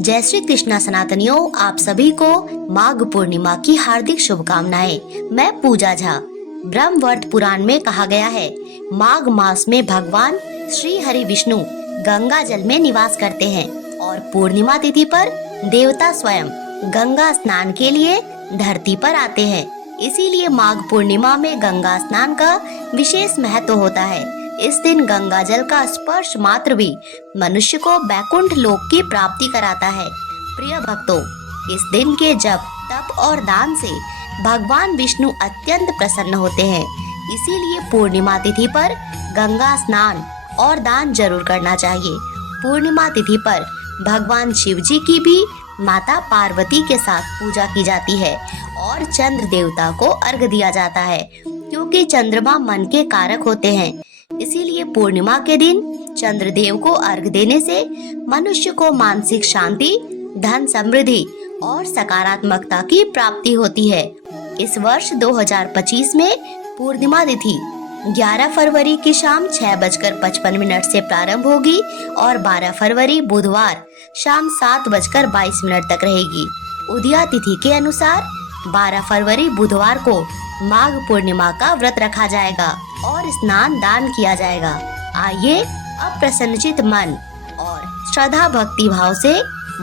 जय श्री कृष्णा सनातनियों, आप सभी को माघ पूर्णिमा की हार्दिक शुभकामनाएं। मैं पूजा झा। ब्रह्मवर्त पुराण में कहा गया है, माघ मास में भगवान श्री हरि विष्णु गंगा जल में निवास करते हैं और पूर्णिमा तिथि पर देवता स्वयं गंगा स्नान के लिए धरती पर आते हैं। इसीलिए माघ पूर्णिमा में गंगा स्नान का विशेष महत्व होता है। इस दिन गंगा जल का स्पर्श मात्र भी मनुष्य को बैकुंठ लोक की प्राप्ति कराता है। प्रिय भक्तों, इस दिन के जप, तप और दान से भगवान विष्णु अत्यंत प्रसन्न होते हैं। इसीलिए पूर्णिमा तिथि पर गंगा स्नान और दान जरूर करना चाहिए। पूर्णिमा तिथि पर भगवान शिव जी की भी माता पार्वती के साथ पूजा की जाती है और चंद्र देवता को अर्घ दिया जाता है, क्योंकि चंद्रमा मन के कारक होते हैं। इसीलिए पूर्णिमा के दिन चंद्रदेव को अर्घ देने से मनुष्य को मानसिक शांति, धन समृद्धि और सकारात्मकता की प्राप्ति होती है। इस वर्ष 2025 में पूर्णिमा तिथि 11 फरवरी की शाम 6:55 से प्रारंभ होगी और 12 फरवरी बुधवार शाम 7:22 तक रहेगी। उदया तिथि के अनुसार 12 फरवरी बुधवार को माघ पूर्णिमा का व्रत रखा जाएगा और स्नान दान किया जाएगा। आइए अब प्रसन्नचित मन और श्रद्धा भक्ति भाव से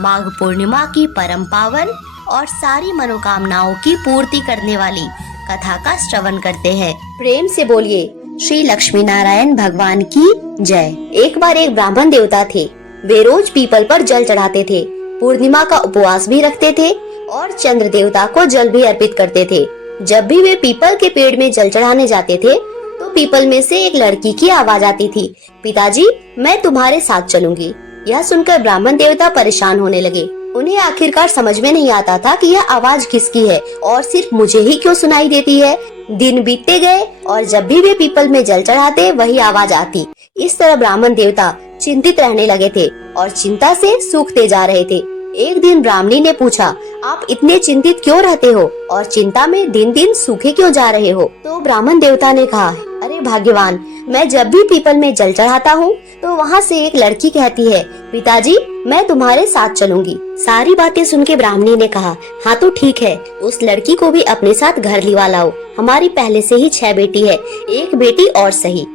माघ पूर्णिमा की परम पावन और सारी मनोकामनाओं की पूर्ति करने वाली कथा का श्रवण करते हैं। प्रेम से बोलिए श्री लक्ष्मी नारायण भगवान की जय। एक बार एक ब्राह्मण देवता थे। वे रोज पीपल पर जल चढ़ाते थे, पूर्णिमा का उपवास भी रखते थे और चंद्र देवता को जल भी अर्पित करते थे। जब भी वे पीपल के पेड़ में जल चढ़ाने जाते थे तो पीपल में से एक लड़की की आवाज आती थी, पिताजी मैं तुम्हारे साथ चलूंगी। यह सुनकर ब्राह्मण देवता परेशान होने लगे। उन्हें आखिरकार समझ में नहीं आता था कि यह आवाज किसकी है और सिर्फ मुझे ही क्यों सुनाई देती है। दिन बीतते गए और जब भी वे पीपल में जल चढ़ाते वही आवाज आती। इस तरह ब्राह्मण देवता चिंतित रहने लगे थे और चिंता से सूखते जा रहे थे। एक दिन ब्राह्मणी ने पूछा, आप इतने चिंतित क्यों रहते हो और चिंता में दिन दिन सूखे क्यों जा रहे हो? तो ब्राह्मण देवता ने कहा, अरे भाग्यवान, मैं जब भी पीपल में जल चढ़ाता हूँ तो वहाँ से एक लड़की कहती है, पिताजी मैं तुम्हारे साथ चलूंगी। सारी बातें सुन के ब्राह्मणी ने कहा, हाँ तो ठीक है, उस लड़की को भी अपने साथ घर लिवा लाओ। हमारी पहले से ही 6 बेटी है, एक बेटी और सही।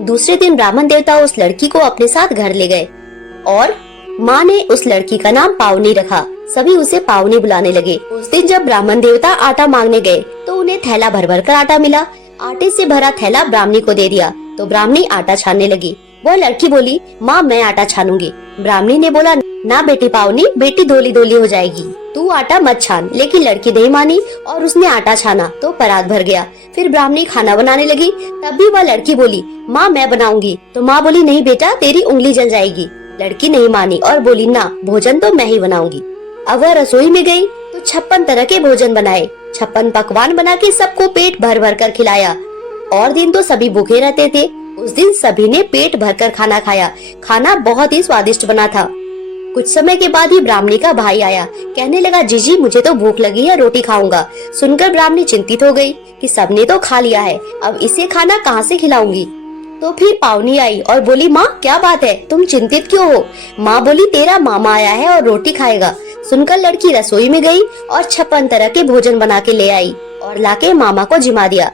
दूसरे दिन ब्राह्मण देवता उस लड़की को अपने साथ घर ले गए और माँ ने उस लड़की का नाम पावनी रखा। सभी उसे पावनी बुलाने लगे। उस दिन जब ब्राह्मण देवता आटा मांगने गए तो उन्हें थैला भर भर कर आटा मिला। आटे से भरा थैला ब्राह्मणी को दे दिया तो ब्राह्मणी आटा छानने लगी। वह लड़की बोली, माँ मैं आटा छानूंगी। ब्राह्मणी ने बोला, ना बेटी पावनी, बेटी धोली धोली हो जाएगी, तू आटा मत छान। लेकिन लड़की नहीं मानी और उसने आटा छाना तो परात भर गया। फिर ब्राह्मणी खाना बनाने लगी। तब भी वह लड़की बोली, माँ मैं बनाऊंगी। तो माँ बोली, नहीं बेटा तेरी उंगली जल जाएगी। लड़की नहीं मानी और बोली, ना भोजन तो मैं ही बनाऊंगी। अब वह रसोई में गई तो 56 तरह के भोजन बनाए, 56 पकवान बना के सबको पेट भर भर कर खिलाया। और दिन तो सभी भूखे रहते थे। उस दिन सभी ने पेट भर कर खाना खाया। खाना बहुत ही स्वादिष्ट बना था। कुछ समय के बाद ही ब्राह्मणी का भाई आया। कहने लगा, जीजी मुझे तो भूख लगी है, रोटी खाऊंगा। सुनकर ब्राह्मणी चिंतित हो गई कि सबने तो खा लिया है, अब इसे खाना कहाँ से खिलाऊंगी। तो फिर पावनी आई और बोली, माँ क्या बात है, तुम चिंतित क्यों हो? माँ बोली, तेरा मामा आया है और रोटी खाएगा। सुनकर लड़की रसोई में गई और 56 तरह के भोजन बना के ले आई और लाके मामा को जिमा दिया।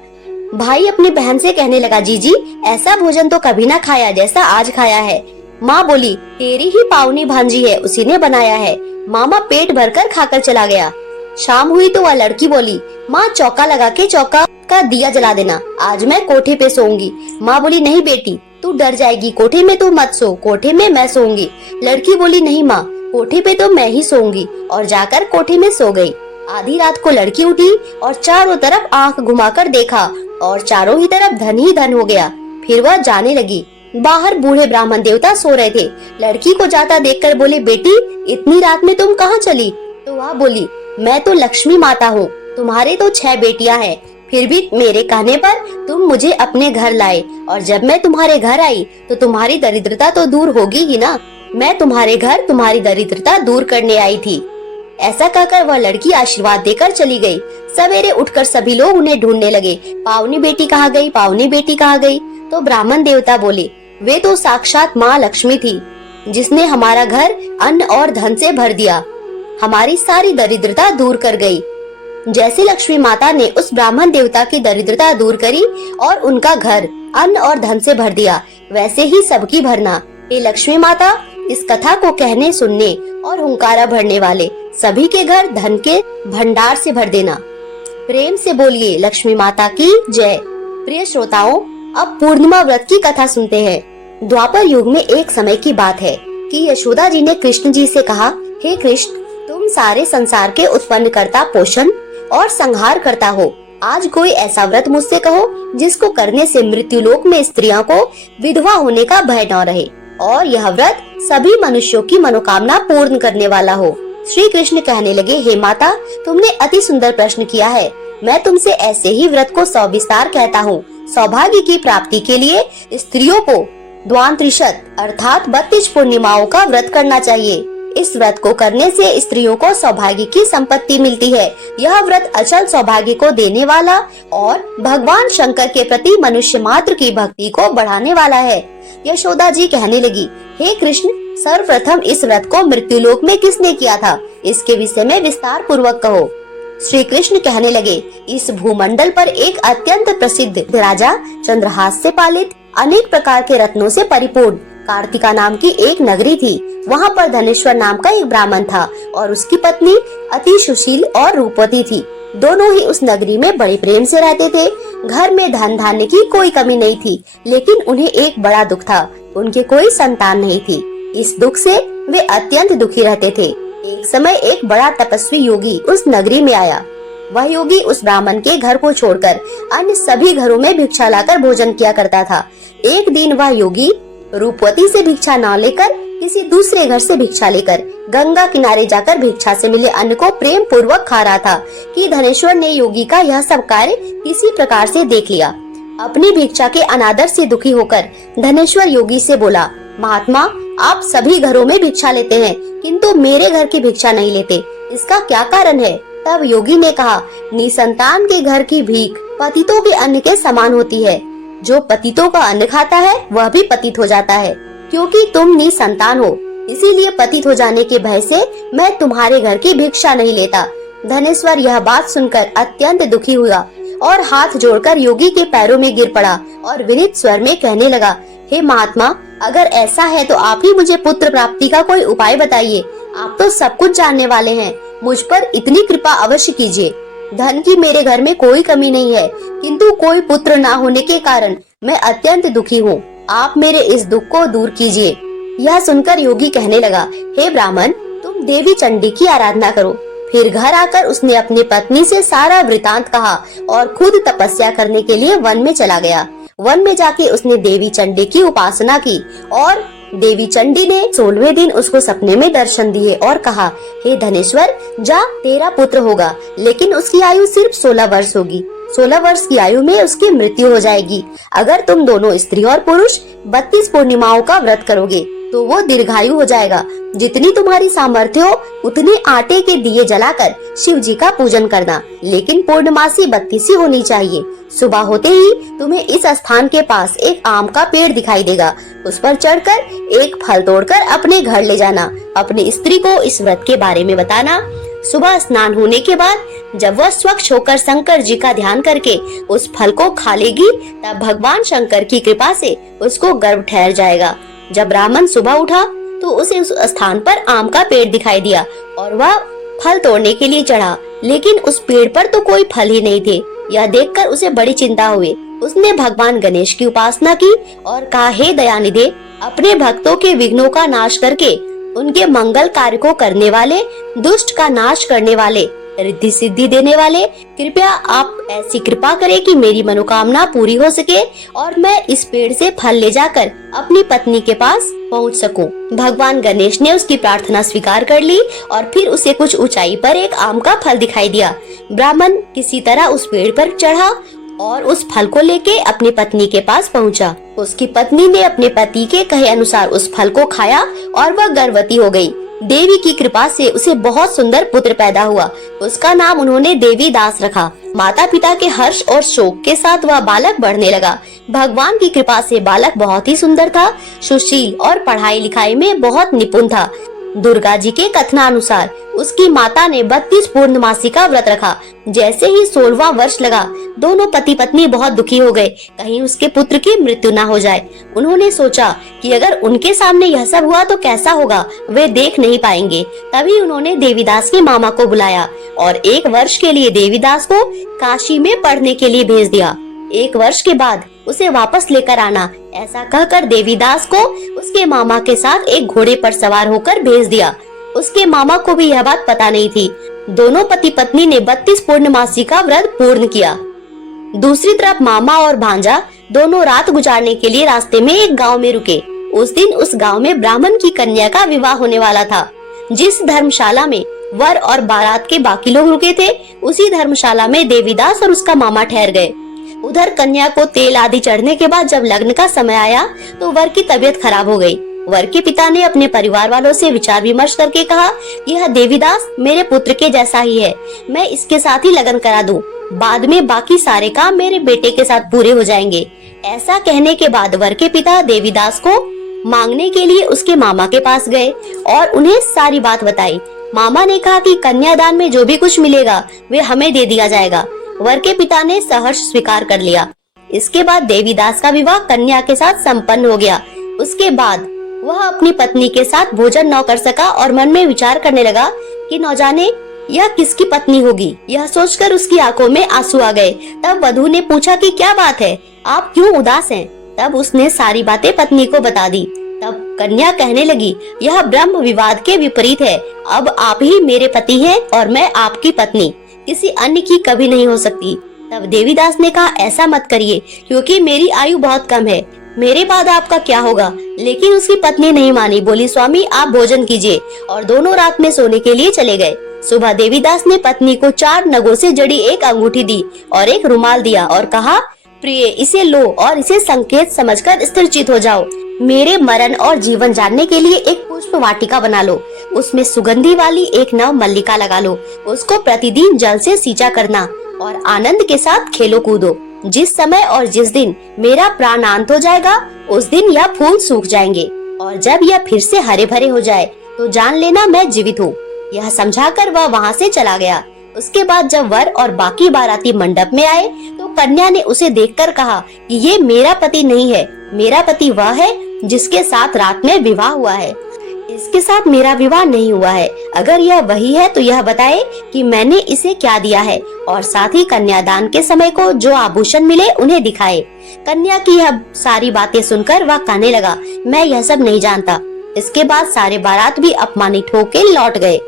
भाई अपनी बहन से कहने लगा, जीजी ऐसा भोजन तो कभी ना खाया जैसा आज खाया है। माँ बोली, तेरी ही पावनी भांजी है, उसी ने बनाया है। मामा पेट भरकर खाकर चला गया। शाम हुई तो वह लड़की बोली, माँ चौका लगा के चौका का दिया जला देना, आज मैं कोठे पे सोऊंगी। माँ बोली, नहीं बेटी तू डर जाएगी, कोठे में तू मत सो, कोठे में मैं सोऊंगी। लड़की बोली, नहीं माँ कोठे पे तो मैं ही सोऊंगी और जाकर कोठे में सो गई। आधी रात को लड़की उठी और चारों तरफ आंख घुमाकर देखा और चारों ही तरफ धन ही धन हो गया। फिर वह जाने लगी। बाहर बूढ़े ब्राह्मण देवता सो रहे थे। लड़की को जाता देखकर बोले, बेटी इतनी रात में तुम कहाँ चली? तो वह बोली, मैं तो लक्ष्मी माता हूँ, तुम्हारे तो 6 बेटियां हैं, फिर भी मेरे कहने पर तुम मुझे अपने घर लाए और जब मैं तुम्हारे घर आई तो तुम्हारी दरिद्रता तो दूर होगी ही ना। मैं तुम्हारे घर तुम्हारी दरिद्रता दूर करने आई थी। ऐसा कहकर वह लड़की आशीर्वाद देकर चली गई। सवेरे उठकर सभी लोग उन्हें ढूंढने लगे, पावनी बेटी कहाँ गई, पावनी बेटी कहाँ गई? तो ब्राह्मण देवता बोले, वे तो साक्षात माँ लक्ष्मी थी। जिसने हमारा घर अन्न और धन से भर दिया, हमारी सारी दरिद्रता दूर कर गई। जैसे लक्ष्मी माता ने उस ब्राह्मण देवता की दरिद्रता दूर करी और उनका घर अन्न और धन से भर दिया, वैसे ही सबकी भरना। हे लक्ष्मी माता, इस कथा को कहने, सुनने और हुंकारा भरने वाले सभी के घर धन के भंडार से भर देना। प्रेम से बोलिए लक्ष्मी माता की जय। प्रिय श्रोताओं, अब पूर्णिमा व्रत की कथा सुनते हैं। द्वापर युग में एक समय की बात है कि यशोदा जी ने कृष्ण जी से कहा, हे कृष्ण, तुम सारे संसार के उत्पन्न करता, पोषण और संहार करता हो। आज कोई ऐसा व्रत मुझसे कहो जिसको करने से मृत्यु लोक में स्त्रियों को विधवा होने का भय न रहे और यह व्रत सभी मनुष्यों की मनोकामना पूर्ण करने वाला हो। श्री कृष्ण कहने लगे, हे माता, तुमने अति सुंदर प्रश्न किया है। मैं तुमसे ऐसे ही व्रत को सविस्तार कहता हूँ। सौभाग्य की प्राप्ति के लिए स्त्रियों को द्वांत्रिशत अर्थात 32 पूर्णिमाओं का व्रत करना चाहिए। इस व्रत को करने से स्त्रियों को सौभाग्य की संपत्ति मिलती है। यह व्रत अचल सौभाग्य को देने वाला और भगवान शंकर के प्रति मनुष्य मात्र की भक्ति को बढ़ाने वाला है। यशोदा जी कहने लगी, हे कृष्ण, सर्वप्रथम इस व्रत को मृत्युलोक में किसने किया था, इसके विषय में विस्तार पूर्वक कहो। श्री कृष्ण कहने लगे, इस भूमंडल पर एक अत्यंत प्रसिद्ध राजा, चंद्रहास से पालित, अनेक प्रकार के रत्नों से परिपूर्ण कार्तिका नाम की एक नगरी थी। वहाँ पर धनेश्वर नाम का एक ब्राह्मण था और उसकी पत्नी अति सुशील और रूपवती थी। दोनों ही उस नगरी में बड़े प्रेम से रहते थे। घर में धन धान्य की कोई कमी नहीं थी, लेकिन उन्हें एक बड़ा दुख था, उनके कोई संतान नहीं थी। इस दुख से वे अत्यंत दुखी रहते थे। एक समय एक बड़ा तपस्वी योगी उस नगरी में आया। वह योगी उस ब्राह्मण के घर को छोड़कर अन्य सभी घरों में भिक्षा लाकर भोजन किया करता था। एक दिन वह योगी रूपवती से भिक्षा न लेकर किसी दूसरे घर से भिक्षा लेकर गंगा किनारे जाकर भिक्षा से मिले अन्न को प्रेम पूर्वक खा रहा था कि धनेश्वर ने योगी का यह सब कार्य किसी प्रकार से देख लिया। अपनी भिक्षा के अनादर से दुखी होकर धनेश्वर योगी से बोला, महात्मा, आप सभी घरों में भिक्षा लेते हैं किंतु मेरे घर की भिक्षा नहीं लेते, इसका क्या कारण है? तब योगी ने कहा, निसंतान के घर की भीख पतितों के अन्न के समान होती है। जो पतितों का अन्न खाता है वह भी पतित हो जाता है। क्योंकि तुम निसंतान हो, इसीलिए पतित हो जाने के भय से मैं तुम्हारे घर की भिक्षा नहीं लेता। धनेश्वर यह बात सुनकर अत्यंत दुखी हुआ और हाथ जोड़कर योगी के पैरों में गिर पड़ा और विनीत स्वर में कहने लगा, हे महात्मा, अगर ऐसा है तो आप ही मुझे पुत्र प्राप्ति का कोई उपाय बताइए। आप तो सब कुछ जानने वाले हैं, मुझ पर इतनी कृपा अवश्य कीजिए। धन की मेरे घर में कोई कमी नहीं है, किंतु कोई पुत्र ना होने के कारण मैं अत्यंत दुखी हूँ। आप मेरे इस दुख को दूर कीजिए। यह सुनकर योगी कहने लगा, हे ब्राह्मण, तुम देवी चंडी की आराधना करो। फिर घर आकर उसने अपनी पत्नी से सारा वृतांत कहा और खुद तपस्या करने के लिए वन में चला गया। वन में जाके उसने देवी चंडी की उपासना की और देवी चंडी ने 16वें दिन उसको सपने में दर्शन दिए और कहा, हे धनेश्वर, जा, तेरा पुत्र होगा, लेकिन उसकी आयु सिर्फ 16 वर्ष होगी। 16 वर्ष की आयु में उसकी मृत्यु हो जाएगी। अगर तुम दोनों स्त्री और पुरुष 32 पूर्णिमाओं का व्रत करोगे तो वो दीर्घायु हो जाएगा। जितनी तुम्हारी सामर्थ्य हो उतने आटे के दिए जलाकर शिव जी का पूजन करना, लेकिन पूर्णमासी 32 होनी चाहिए। सुबह होते ही तुम्हें इस स्थान के पास एक आम का पेड़ दिखाई देगा। उस पर चढ़कर एक फल तोड़कर अपने घर ले जाना। अपनी स्त्री को इस व्रत के बारे में बताना। सुबह स्नान होने के बाद जब वह स्वच्छ होकर शंकर जी का ध्यान करके उस फल को खा लेगी, तब भगवान शंकर की कृपा से उसको गर्भ ठहर जाएगा। जब ब्राह्मण सुबह उठा तो उसे उस स्थान पर आम का पेड़ दिखाई दिया और वह फल तोड़ने के लिए चढ़ा, लेकिन उस पेड़ पर तो कोई फल ही नहीं थे। यह देखकर उसे बड़ी चिंता हुई। उसने भगवान गणेश की उपासना की और कहा, हे दयानिधे, अपने भक्तों के विघ्नों का नाश करके उनके मंगल कार्य को करने वाले, दुष्ट का नाश करने वाले, रिद्धि सिद्धि देने वाले, कृपया आप ऐसी कृपा करें कि मेरी मनोकामना पूरी हो सके और मैं इस पेड़ से फल ले जाकर अपनी पत्नी के पास पहुंच सकूं। भगवान गणेश ने उसकी प्रार्थना स्वीकार कर ली और फिर उसे कुछ ऊंचाई पर एक आम का फल दिखाई दिया। ब्राह्मण किसी तरह उस पेड़ पर चढ़ा और उस फल को लेके अपनी पत्नी के पास पहुंचा। उसकी पत्नी ने अपने पति के कहे अनुसार उस फल को खाया और वह गर्भवती हो गई। देवी की कृपा से उसे बहुत सुंदर पुत्र पैदा हुआ। उसका नाम उन्होंने देवीदास रखा। माता पिता के हर्ष और शोक के साथ वह बालक बढ़ने लगा। भगवान की कृपा से बालक बहुत ही सुंदर था, सुशील और पढ़ाई लिखाई में बहुत निपुण था। दुर्गा जी के कथनानुसार उसकी माता ने 32 पूर्णमासी का व्रत रखा। जैसे ही 16वां वर्ष लगा, दोनों पति पत्नी बहुत दुखी हो गए, कहीं उसके पुत्र की मृत्यु ना हो जाए। उन्होंने सोचा कि अगर उनके सामने यह सब हुआ तो कैसा होगा, वे देख नहीं पाएंगे। तभी उन्होंने देवीदास के मामा को बुलाया और 1 वर्ष के लिए देवीदास को काशी में पढ़ने के लिए भेज दिया। 1 वर्ष के बाद उसे वापस लेकर आना, ऐसा कहकर देवीदास को उसके मामा के साथ एक घोड़े पर सवार होकर भेज दिया। उसके मामा को भी यह बात पता नहीं थी। दोनों पति पत्नी ने 32 पूर्णमासी का व्रत पूर्ण किया। दूसरी तरफ मामा और भांजा दोनों रात गुजारने के लिए रास्ते में एक गांव में रुके। उस दिन उस गांव में ब्राह्मण की कन्या का विवाह होने वाला था। जिस धर्मशाला में वर और बारात के बाकी लोग रुके थे, उसी धर्मशाला में देवीदास और उसका मामा ठहर गए। उधर कन्या को तेल आदि चढ़ने के बाद जब लग्न का समय आया तो वर की तबीयत खराब हो गई। वर के पिता ने अपने परिवार वालों से विचार विमर्श करके कहा, यह देवीदास मेरे पुत्र के जैसा ही है, मैं इसके साथ ही लगन करा दूं। बाद में बाकी सारे काम मेरे बेटे के साथ पूरे हो जाएंगे। ऐसा कहने के बाद वर के पिता देवीदास को मांगने के लिए उसके मामा के पास गए और उन्हें सारी बात बताई। मामा ने कहा कि कन्यादान में जो भी कुछ मिलेगा वे हमें दे दिया जाएगा। वर के पिता ने सहर्ष स्वीकार कर लिया। इसके बाद देवीदास का विवाह कन्या के साथ संपन्न हो गया। उसके बाद वह अपनी पत्नी के साथ भोजन न कर सका और मन में विचार करने लगा कि न जाने यह किसकी पत्नी होगी। यह सोचकर उसकी आंखों में आंसू आ गए। तब वधू ने पूछा कि क्या बात है, आप क्यों उदास हैं? तब उसने सारी बातें पत्नी को बता दी। तब कन्या कहने लगी, यह ब्रह्म विवाद के विपरीत है। अब आप ही मेरे पति हैं और मैं आपकी पत्नी, किसी अन्य की कभी नहीं हो सकती। तब देवीदास ने कहा, ऐसा मत करिए, क्योंकि मेरी आयु बहुत कम है, मेरे बाद आपका क्या होगा? लेकिन उसकी पत्नी नहीं मानी, बोली, स्वामी आप भोजन कीजिए, और दोनों रात में सोने के लिए चले गए। सुबह देवीदास ने पत्नी को 4 नगों से जड़ी एक अंगूठी दी और एक रुमाल दिया और कहा, प्रिय इसे लो और इसे संकेत समझकर स्थिरचित हो जाओ। मेरे मरण और जीवन जानने के लिए एक पुष्प वाटिका बना लो, उसमें सुगंधी वाली एक नव मल्लिका लगा लो, उसको प्रतिदिन जल से सींचा करना और आनंद के साथ खेलो कूदो। जिस समय और जिस दिन मेरा प्राणांत हो जाएगा, उस दिन यह फूल सूख जाएंगे और जब यह फिर से हरे भरे हो जाए तो जान लेना मैं जीवित हूँ। यह समझाकर वह वहाँ से चला गया। उसके बाद जब वर और बाकी बाराती मंडप में आए तो कन्या ने उसे देखकर कहा कि ये मेरा पति नहीं है, मेरा पति वह है जिसके साथ रात में विवाह हुआ है। इसके साथ मेरा विवाह नहीं हुआ है। अगर यह वही है तो यह बताए कि मैंने इसे क्या दिया है और साथ ही कन्यादान के समय को जो आभूषण मिले उन्हें दिखाए। कन्या की यह सारी बातें सुनकर वह कहने लगा, मैं यह सब नहीं जानता। इसके बाद सारे बारात भी अपमानित होकर लौट गए।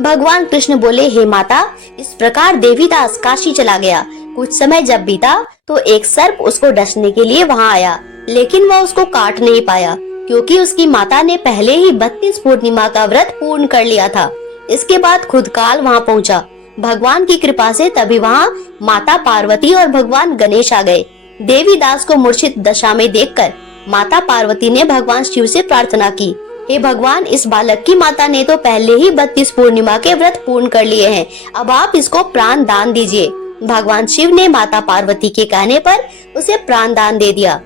भगवान कृष्ण बोले, हे माता, इस प्रकार देवीदास काशी चला गया। कुछ समय जब बीता तो एक सर्प उसको डसने के लिए वहाँ आया, लेकिन वह उसको काट नहीं पाया क्योंकि उसकी माता ने पहले ही 32 पूर्णिमा का व्रत पूर्ण कर लिया था। इसके बाद खुद काल वहाँ पहुँचा। भगवान की कृपा से तभी वहाँ माता पार्वती और भगवान गणेश आ गए। देवीदास को मूर्छित दशा में देखकर माता पार्वती ने भगवान शिव से प्रार्थना की, हे भगवान, इस बालक की माता ने तो पहले ही 32 पूर्णिमा के व्रत पूर्ण कर लिए हैं, अब आप इसको प्राण दान दीजिए। भगवान शिव ने माता पार्वती के कहने पर उसे प्राण दान दे दिया।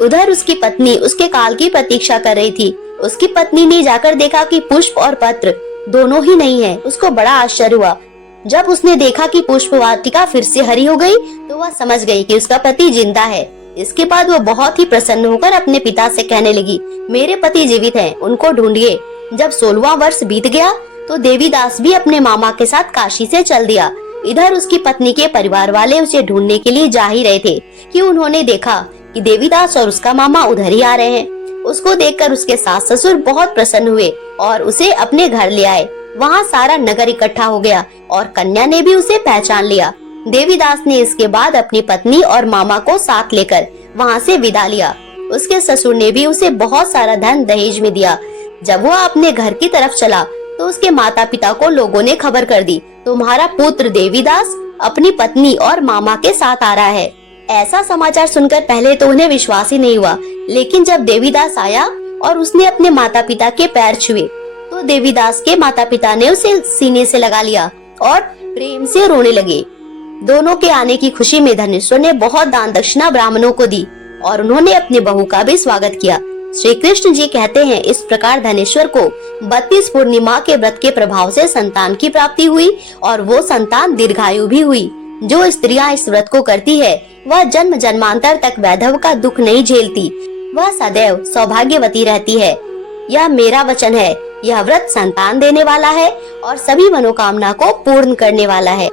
उधर उसकी पत्नी उसके काल की प्रतीक्षा कर रही थी। उसकी पत्नी ने जाकर देखा कि पुष्प और पत्र दोनों ही नहीं है। उसको बड़ा आश्चर्य हुआ। जब उसने देखा कि पुष्प वाटिका फिर से हरी हो गई तो वह समझ गई कि उसका पति जिंदा है। इसके बाद वह बहुत ही प्रसन्न होकर अपने पिता से कहने लगी, मेरे पति जीवित हैं, उनको ढूंढिए। जब 16वां वर्ष बीत गया तो देवीदास भी अपने मामा के साथ काशी से चल दिया। इधर उसकी पत्नी के परिवार वाले उसे ढूंढने के लिए जा ही रहे थे कि उन्होंने देखा कि देवीदास और उसका मामा उधर ही आ रहे हैं। उसको देखकर उसके सास ससुर बहुत प्रसन्न हुए और उसे अपने घर ले आए। वहाँ सारा नगर इकट्ठा हो गया और कन्या ने भी उसे पहचान लिया। देवीदास ने इसके बाद अपनी पत्नी और मामा को साथ लेकर वहाँ से विदा लिया। उसके ससुर ने भी उसे बहुत सारा धन दहेज में दिया। जब वह अपने घर की तरफ चला तो उसके माता पिता को लोगों ने खबर कर दी, तुम्हारा पुत्र देवीदास अपनी पत्नी और मामा के साथ आ रहा है। ऐसा समाचार सुनकर पहले तो उन्हें विश्वास ही नहीं हुआ, लेकिन जब देवीदास आया और उसने अपने माता पिता के पैर छुए तो तो देवीदास के माता पिता ने उसे सीने से लगा लिया और प्रेम से रोने लगे। दोनों के आने की खुशी में धनेश्वर ने बहुत दान दक्षिणा ब्राह्मणों को दी और उन्होंने अपनी बहू का भी स्वागत किया। श्री कृष्ण जी कहते हैं, इस प्रकार धनेश्वर को 32 पूर्णिमा के व्रत के प्रभाव से संतान की प्राप्ति हुई और वो संतान दीर्घायु भी हुई। जो स्त्रियां इस व्रत को करती है वह जन्म जन्मांतर तक वैधव का दुख नहीं झेलती, वह सदैव सौभाग्यवती रहती है। यह मेरा वचन है। यह व्रत संतान देने वाला है और सभी मनोकामना को पूर्ण करने वाला है।